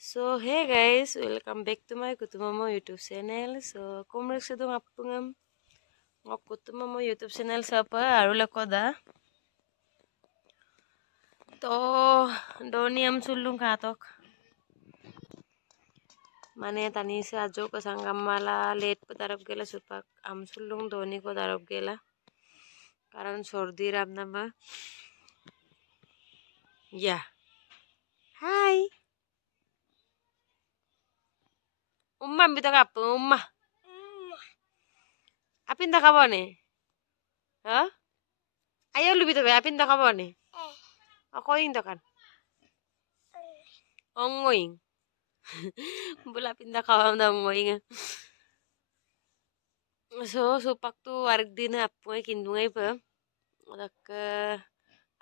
So hey guys, welcome back to my Kutumamo YouTube channel. So kumrek sedung apungam ngok Kutumamo YouTube channel siapa arula koda. To doni am sulung katok. Mane tani se ajo kesanggam mala late petarap gela supak am sulung doni ko tarap gela. Karan sordi ram nama. Ya. Hai. Umma bita kapu umma. Apin tak kabone? Hah? Ayo lu bita be apin tak kabone? Ako ing kan? Ongoing. Bula pindah kawam na ongoing. So supak tu warik din apo ay kindungay pa. Odak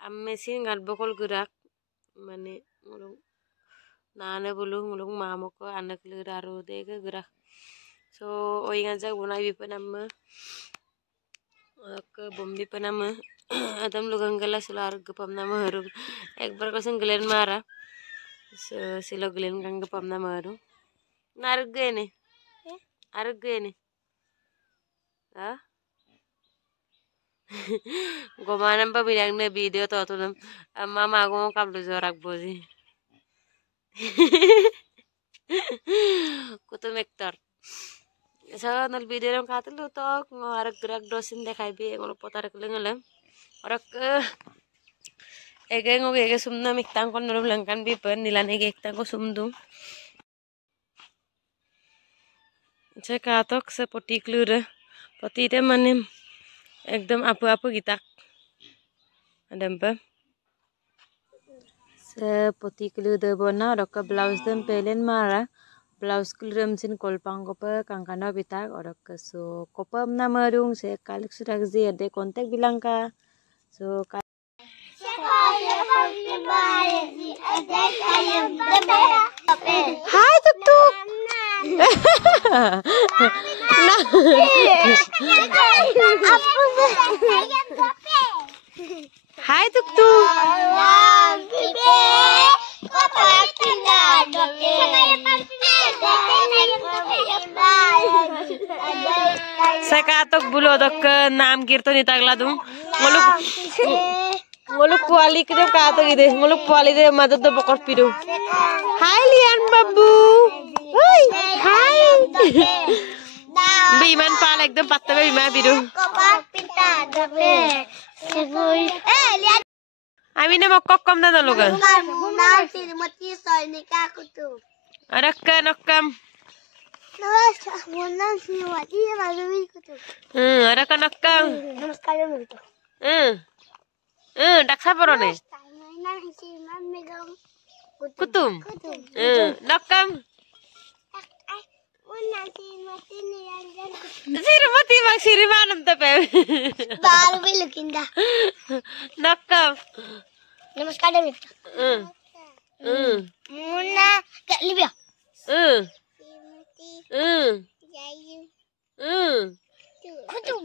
amesin galbokol gerak. Mane ngulung nane bulung ngulung mamo ko anak liraro dega gerak. So oing aja bunay bi pa nama. Odak bombi pa nama. Adam lugang gala sular gapam nama haru. Ekbar kasing galen mara. So sila galen kang gapam nama haru. Narugene. Arugene. Ah? Gomanam pa bilang na video to nam mama ako mo kablo zorak bozi. Kuto mektor. Sa nal video ram katel to ngarak gerak dosin dekai bi ngolo potar kelengalam. Orak ege ngo ege sumna miktang kon nolo langkan bi pen nilan ege ektang ko sumdum. Sa katok sa potiklura. Potite manim एकदम apa-apa gitak adam pa se poti kelu de bona rokka blouse dem pelen mara blouse kulram sin kolpang ko pa kangkana bitak orok so kopam na marung se kalik surak je de kontak bilang ka so Hai tuk tuk Hai tuk tuk Saya katok bulu dok naam kirto ni tagla dum ngoluk kuali kide katok ide ngoluk kuali de madad do pokor piru Hai Lian babu Hai Biman pal ekdom patta be biman piru Ami ne mokok kom da loga Arak nokam arak nokam daksa porone kutum nokam Sirmati mak sirimanam tape baru bilukinda nokam namaskar demi Muna gak libya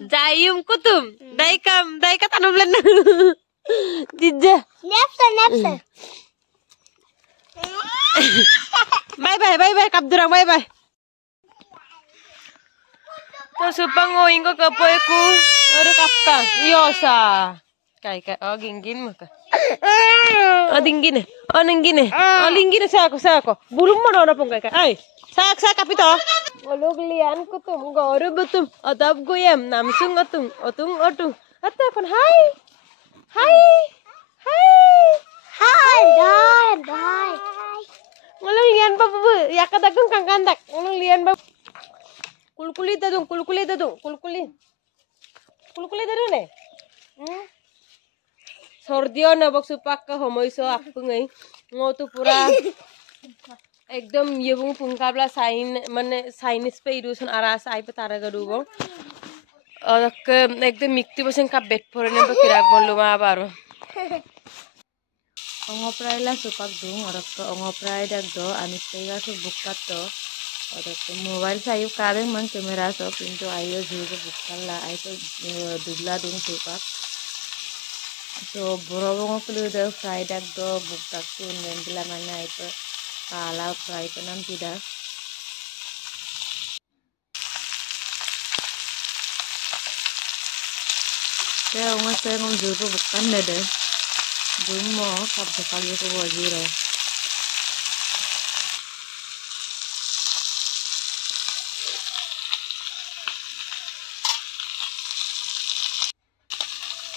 Jayum kutum daikam daikat anu blen Jija Nepsa Bye kapdurang bye To supang ngoing ko kapoy ko ore kapka yosa kai oh ginggin maka oh dinggin oh ninggin oh linggin sa ako bulung mo na pong kai ay sak kapito olog lian kutum goru butum adab goyam namsung otung otung atta kon hai ngolong lian babu yakadagung kangkandak ngolong lian babu kulkuli dadung kulkuli dadung ne sordio na bok supak ka homoiso apungai ngotu pura एकदम ये वो पुंकाबला sign मने साइनिस पे इरुसन आरास आई पे तारा गडुगो और एकदम मिक्ति बसन का बेट फोरने पे किराक बोललो मा बारो ongopraila supak dung और ongopraila dak do anis tega su bukat to और मोबाइल से आयु काबे मन कैमरा सो किंतु आयो जुगे बुकला आई तो दुबला dung supak so borobong kelu de fried dak do bukak tu nembila mana itu pala fry ko ng tidak. Kaya nga saya ngom jupo bukan deh. Dumo kabeh pagi ko wajiro.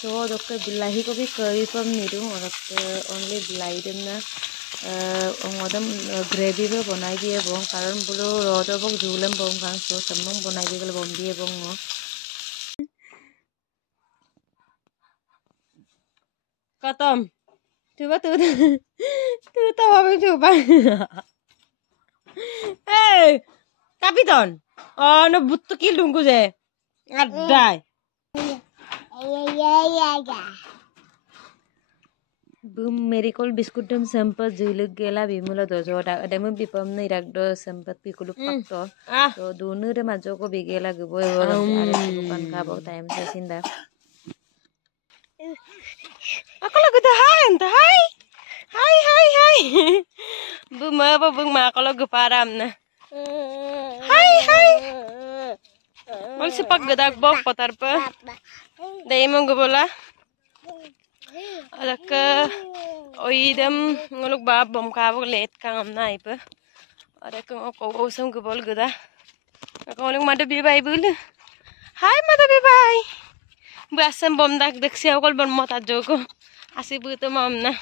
So dokke bilahi ko भी curry from nidu और only bilahi dem na ongodam gravy be banai diye bong karon bulo rodo bok julam bong kan so samong banai diye bom diye bong no katam coba tuh tahu apa coba hey kapitan oh no butuh kilungku je ngadai Boom miracle biscuit dum sempat juluk gela bimula dojoda ademu bipam ni ragdo sempat pikulu pakto so dunu de majo ko bigela gebo are bukan ka bo time se sinda aku lagu dah hai boom apa boom ma kalau geparam na hai mal sepak gadak bok potar pa dai mo gebola Alaka oidam nguluk bab bom kabok let kang nai pa ada kang ko osam gebol geda ko nguluk mada bi bai bul hai mada bi bai basam bom dak dak sia kol bon mota joko asi bu to mamna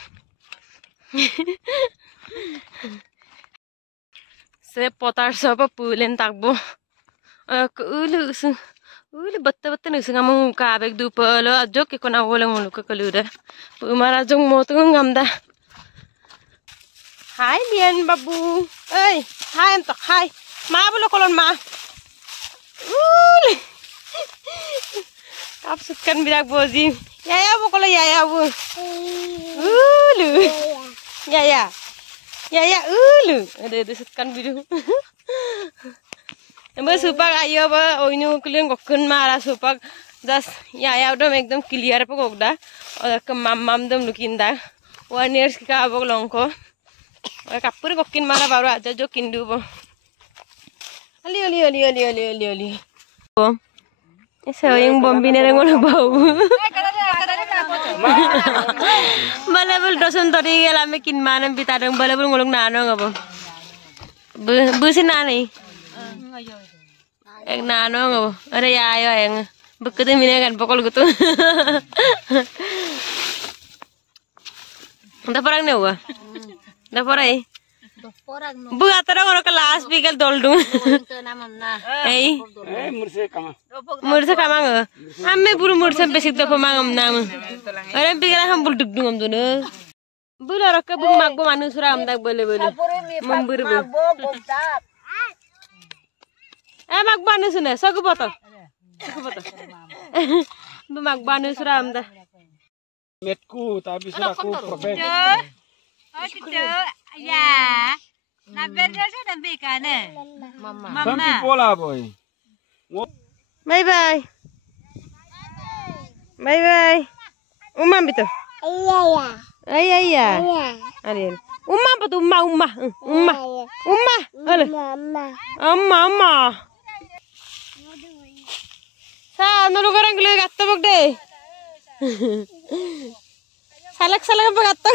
se potar sapa pulen takbo ko ulu batta nusu ngamung kabek du pelo ajok ke kona wala ngulu ke keluda pumara jong motu ngamda hai lian babu ei hai entok hai ma bulo kolon ma ul kap sutkan bidak bozi ya bu kolo ya bu ulu ya ulu ada sutkan bidu Emang supak ayo ba oinu kalian gokun mara supak das ya udah ekdom clear pa gokda और ke mam dom lukinda 1 years ka abog longko और kapur gokin mara baru aja jo kindu bo ali bo ese yang bombi nere ngolo bau balabul dosen tori gela me kin manam bitadang balabul ngolong nano ngabo bu sinani Ek nano ngabo ada ya ayo yang begitu mina kan pokol gitu udah parang nih gua udah parang bu atara orang kelas pikir doldung eh murse kama nggak ame buru murse besik tuh pemangam nama orang pikir ham bul dugdung am tuh nih bulu orang ke bung magbo manu suram tak boleh memburu bu magbanu sune sagu botol magbanu suram dah metku tapi suraku profes ya na berja sudah bekane mama pola boy bye umam bitu iya Ariel umma betul umma ale umma sa nolu gorang gelu gatta bok de salak pagatta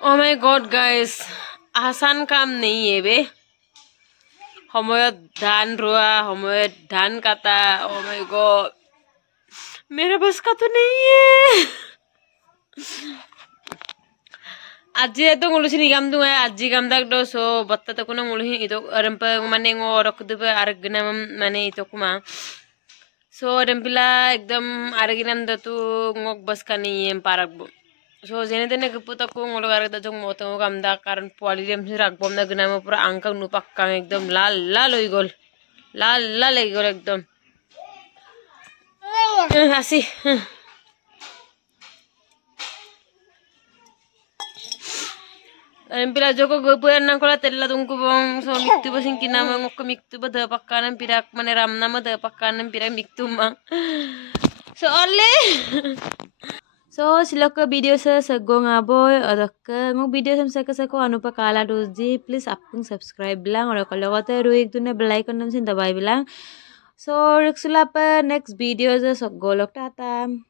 oh my god guys आसान काम नहीं है बे সময়ত ধান रोआ সময়ত ধাन काटा oh my god मेरे बस का तो नहीं है Aji itu ngulusin igam tuh ya aji gam dak do so batta tak kuna ngulusin itu rempe mane ngorok tuh pe argenam mane itu kuma so rempila ekdam argenam datu ngok bas kani em parak bu so jene tene keputak ko ngolok arek dajong moto gam dak karan poli rem sirak bom na gnam pura angkang nupak kang ekdam lal igol ekdam asih Pila Joko gopuan nang kola tella tungku bong so miktu basing kinama ngok miktu ba da pakkanan pirak maneram nama da pakkanan pirak miktu mang. So ole. So sila ke video sa sagong aboy adak ke ngok video sam sa ko anu pa kala doji please apung subscribe bilang ora kalau kata ruik tu ne bel icon nam sin dabai bilang. So riksula pa next video sa sagolok tatam.